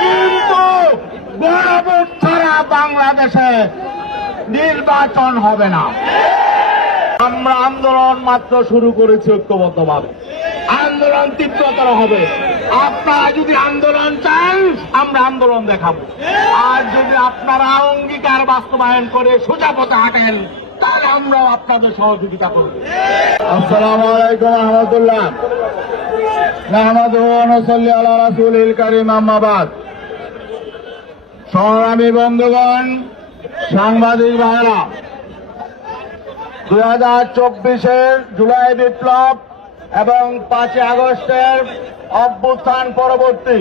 কিন্তু গণভোট ছাড়া বাংলাদেশে নির্বাচন হবে না। আমরা আন্দোলন মাত্র শুরু করেছি ঐক্যবদ্ধভাবে, আন্দোলন তীব্রতর হবে। আপনারা যদি আন্দোলন চান আমরা আন্দোলন দেখাবো, আর যদি আপনারা অঙ্গীকার বাস্তবায়ন করে সোজা পথে হাঁটেন তাহলে আমরাও আপনাদের সহযোগিতা করব। আসসালামু আলাইকুম রহমতুল্লাহ। নাহমাদুহু ওয়া নুসাল্লি আলা রাসূলিল কারীম, আম্মা বাদ। সংগ্রামী বন্ধুগণ, সাংবাদিক ভাইরা, 2024-এর জুলাই বিপ্লব এবং 5 আগস্টের অভ্যুত্থান পরবর্তী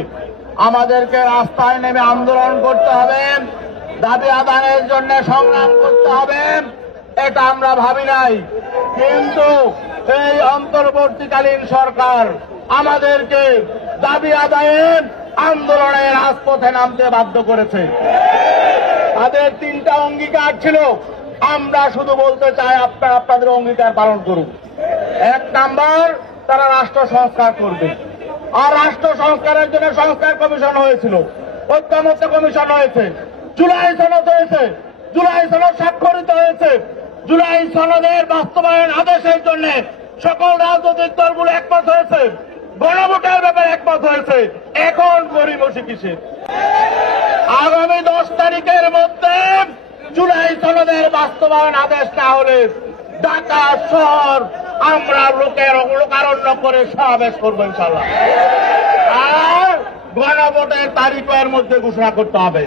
আমাদেরকে রাস্তায় নেমে আন্দোলন করতে হবে, দাবি আদায়ের জন্য সংগ্রাম করতে হবে, এটা আমরা ভাবি নাই। কিন্তু এই অন্তর্বর্তীকালীন সরকার আমাদেরকে দাবি আদায়ের আন্দোলনে রাজপথে নামতে বাধ্য করেছে। তাদের 3টা অঙ্গীকার ছিল, আমরা শুধু বলতে চাই আপনারা আপনাদের অঙ্গীকার পালন করুন। 1 নাম্বার, তারা রাষ্ট্র সংস্কার করবে, আর রাষ্ট্র সংস্কারের জন্য সংস্কার কমিশন হয়েছিল, ঐক্যমত্য কমিশন হয়েছে, জুলাই সনদ হয়েছে, জুলাই সনদ স্বাক্ষরিত হয়েছে। জুলাই সনদের বাস্তবায়ন আদেশের জন্য সকল রাজনৈতিক দলগুলো একমত হয়েছে, গণভোটের ব্যাপারে একমত হয়েছে। এখন গড়িমসি কিসের? আগামী 10 তারিখের মধ্যে জুলাই সনদের বাস্তবায়ন আদেশ না হলে ঢাকা শহর আমরা লোকারণ্য করে সমাবেশ করবো ইনশাল্লাহ। আর গণভোটের তারিখের মধ্যে ঘোষণা করতে হবে।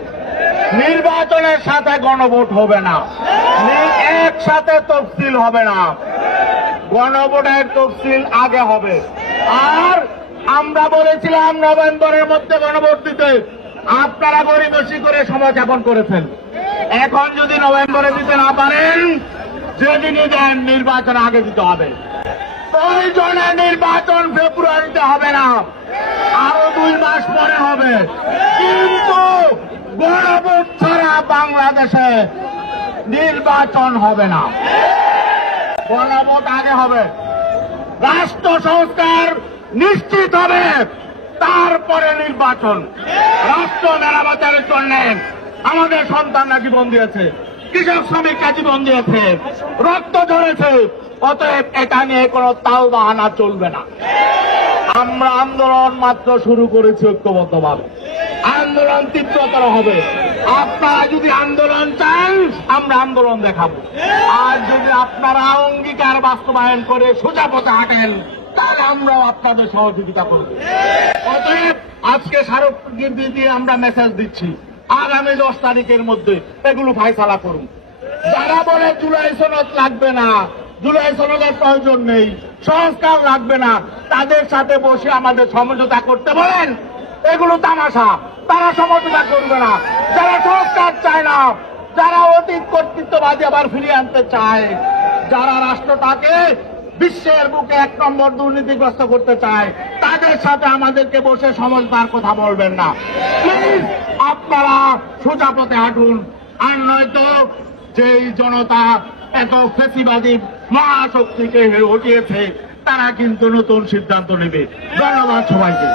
নির্বাচনের সাথে গণভোট হবে না, একসাথে তফসিল হবে না, গণভোটের তফসিল আগে হবে। আর আমরা বলেছিলাম নভেম্বরের মধ্যে গণভোট দিতে, আপনারা গড়িমসি করে সময় যাপন করেছেন। এখন যদি নভেম্বরে দিতে না পারেন, যেদিনই দেন নির্বাচন আগে দিতে হবে। প্রয়োজনে নির্বাচন ফেব্রুয়ারিতে হবে না, আরো 2 মাস পরে হবে। কিন্তু গণভোট ছাড়া বাংলাদেশে নির্বাচন হবে না, গণভোট আগে হবে। রাষ্ট্র সংস্কার নিশ্চিত হবে, তারপরে নির্বাচন। রাষ্ট্র মেরামতের জন্য আমাদের সন্তানরা জীবন দিয়েছে, কৃষক শ্রমিকরা জীবন দিয়েছে, রক্ত ঝরেছে। অতএব এটা নিয়ে কোন তাল বাহানা চলবে না। আমরা আন্দোলন মাত্র শুরু করেছি ঐক্যবদ্ধভাবে, আন্দোলন তীব্রতর হবে। আপনারা যদি আন্দোলন চান আমরা আন্দোলন দেখাবো, আর যদি আপনারা অঙ্গীকার বাস্তবায়ন করে সোজা পথে হাঁটেন তাহলে আমরাও আপনাদের সহযোগিতা করব। অতএব আজকে স্মারকলিপি দিয়ে আমরা মেসেজ দিচ্ছি, আগামী 10 তারিখের মধ্যে এগুলো ফায়সালা করুন। যারা বলে জুলাই সনদ লাগবে না, জুলাই সনদের প্রয়োজন নেই, সংস্কার লাগবে না, তাদের সাথে বসে আমাদের সমঝোতা করতে বলেন। এগুলো তামাশা, তারা সমঝোতা করবে না। যারা সংস্কার চায় না, যারা অতীত কর্তৃত্ববাদী আবার ফিরিয়ে আনতে চায়, যারা রাষ্ট্রটাকে বিশ্বের বুকে 1 নম্বর দুর্নীতিগ্রস্ত করতে চায়, তাদের সাথে আমাদেরকে বসে সমঝোতার কথা বলবেন না। প্লিজ আপনারা সোজা পথে হাঁটুন, আর নয়তো যেই জনতা এত ফেসিবাদী মহাশক্তিকে হটিয়েছে তারা কিন্তু নতুন সিদ্ধান্ত নেবে। ধন্যবাদ সবাইকে।